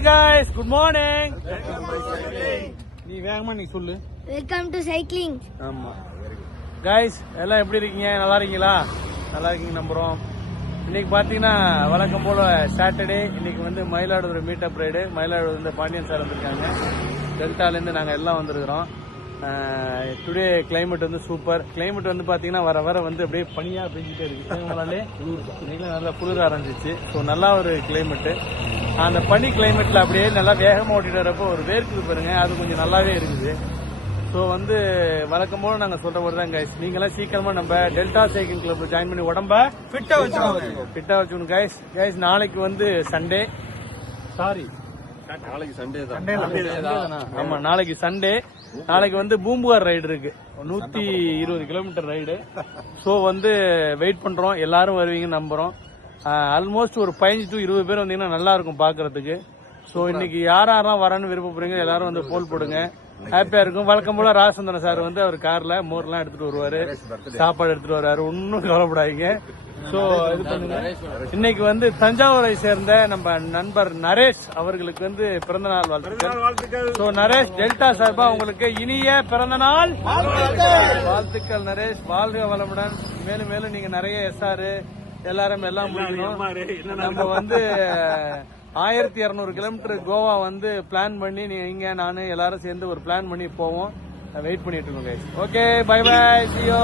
Hi guys, good morning. நீ வேகமா நீ சொல்லு. Welcome to cycling. ஆமா காய்ஸ், எல்லாம் எப்படி இருக்கீங்க? நல்லா இருக்கீங்களா? நல்லா இருக்கீங்க நம்புறோம். இன்னைக்கு பாத்தீங்கன்னா வழக்கம் போல சாட்டர்டே. இன்னைக்கு வந்து மயிலாடுதுறை மீட்டப் ரைடு. மயிலாடுதுறை வந்து பாண்டியன் சார் வந்திருக்காங்க. டெல்டால இருந்து நாங்க எல்லாம் வந்திருக்கிறோம். டுடே கிளைமேட் வந்து சூப்பர். கிளைமேட் வந்து பாத்தீங்கன்னா வர வர வந்து அப்படியே பனியா பெஞ்சிட்டே இருக்கு. நல்லா குளிர ஆரம்பிச்சிச்சு. ஸோ நல்லா ஒரு கிளைமேட்டு. அந்த பனி கிளைமேட்ல அப்படியே நல்லா வேகமா ஓட்டிட்டு வரப்போ ஒரு வேர்க்குது பாருங்க, அது கொஞ்சம் நல்லாவே இருக்குது. ஸோ வந்து வழக்கம் போல நாங்க சொல்ற மாதிரி தான் கைஸ், நீங்களாம் சீக்கிரமா நம்ம டெல்டா சைக்கிள் கிளப் ஜாயின் பண்ணி உடம்ப ஃபிட்டா வச்சுக்கணும் கைஸ். கைஸ் நாளைக்கு வந்து சண்டே. சாரி, நாளைக்கு சண்டே தான். ஆமா நாளைக்கு சண்டே. நாளைக்கு வந்து பூம்புகார் ரைடு இருக்கு, 120 கிலோமீட்டர் ரைடு. ஸோ வந்து வெயிட் பண்றோம், எல்லாரும் வருவீங்கன்னு நம்புறோம். ஆல்மோஸ்ட் ஒரு 15 to 20 பேர் வந்தீங்கன்னா நல்லா இருக்கும் பாக்குறதுக்கு. ஸோ இன்னைக்கு யாரெல்லாம் வரணும்னு விருப்பப்படுறீங்க எல்லாரும் வந்து போல் போடுங்க, ஹாப்பியா இருக்கும். வழக்கம் போல ராசந்திரன் சார் வந்து அவர் கார்ல மோர்லாம் எடுத்துட்டு வருவாரு, சாப்பாடு எடுத்துட்டு வருவாரு, ஒன்னும் கவலைப்படாதீங்க. சோ இது பண்ணுங்க. இன்னைக்கு வந்து தஞ்சாவூரை சேர்ந்த நம்ம நண்பர் நரேஷ் அவர்களுக்கு வந்து பிறந்தநாள் வாழ்த்துக்கள். சோ நரேஷ், டெல்டா சார்பா உங்களுக்கு இனிய பிறந்தநாள் வாழ்த்துக்கள். நரேஷ் வாழ்க வளமுடன். மேலும் மேலும் நீங்க நிறைய எஸ்ஆர் எல்லாரும் எல்லாம் முடிக்கணும். நம்ம வந்து 1200 கிலோமீட்டர் கோவா வந்து பிளான் பண்ணி நீங்க நானு எல்லாரும் சேர்ந்து ஒரு பிளான் பண்ணி போவோம். வெயிட் பண்ணிட்டு இருக்கோம். Okay, bye bye, see you.